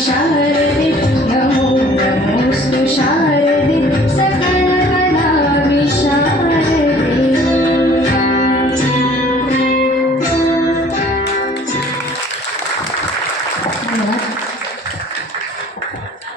shine.